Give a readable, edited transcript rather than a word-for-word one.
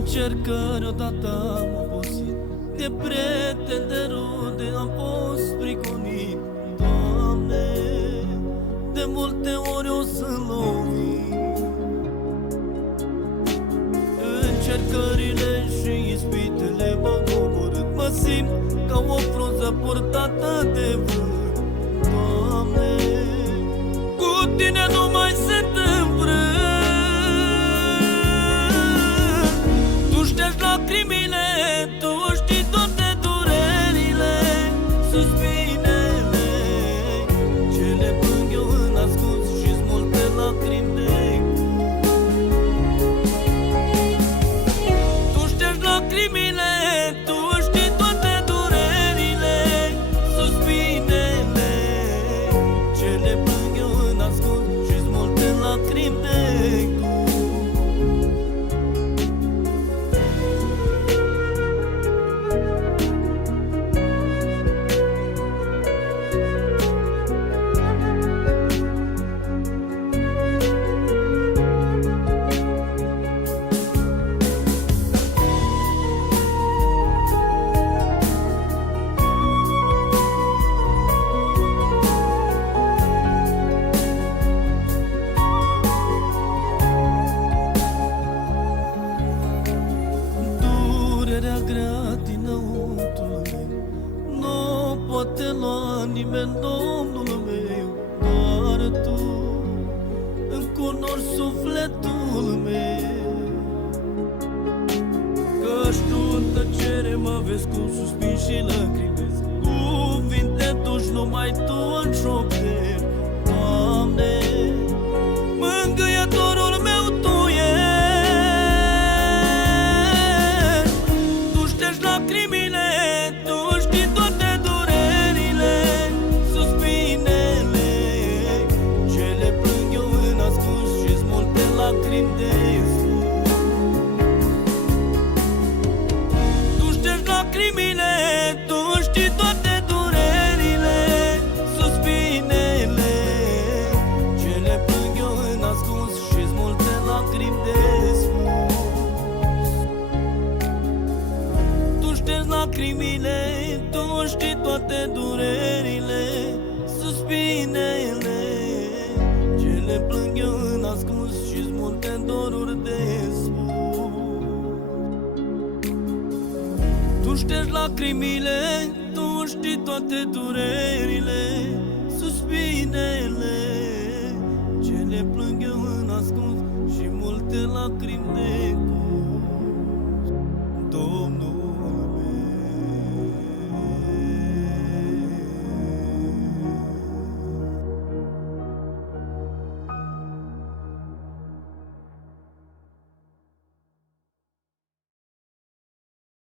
încercări odată am obosit, de prieteni, de rude am fost prigonit. Doamne, de multe ori o sunt lovit. Încercările și ispitele m-au coborât, mă simt ca o frunză purtată de vânt. Doamne, cu Tine nu mai sunt învrânt. Tu ștergi lacrimile, Tu știi toate durerile, suspinele ce le plâng eu în ascuns și-s multe lacrimi de Tu ștergi lacrimile, Tu știi toate durerile, suspinele ce le plâng eu în ascuns și-s multe lacrimi de grea dinăuntru meu, nu poate lua nimeni, Domnul meu. Doar Tu îmi cunoști sufletul meu, căci Tu în tăcere mă vezi cum suspin și lăcrimezi, cuvinte duși numai Tu înșoptești. Doamne, mângâietorul meu Tu ești. Lacrimile, Tu știi toate durerile, suspinele ce le plâng eu în ascuns și-s multe lacrimi de sus. Tu ștergi lacrimile, Tu știi toate durerile, suspinele ce le plâng eu în ascuns și-s multe lacrimi de sus. Lacrimile, Tu știi toate durerile, suspinele ce le plâng eu în ascuns și-s multe doruri de spus. Tu ștergi lacrimile, Tu știi toate durerile, suspinele ce le plâng eu în ascuns și multe lacrimi de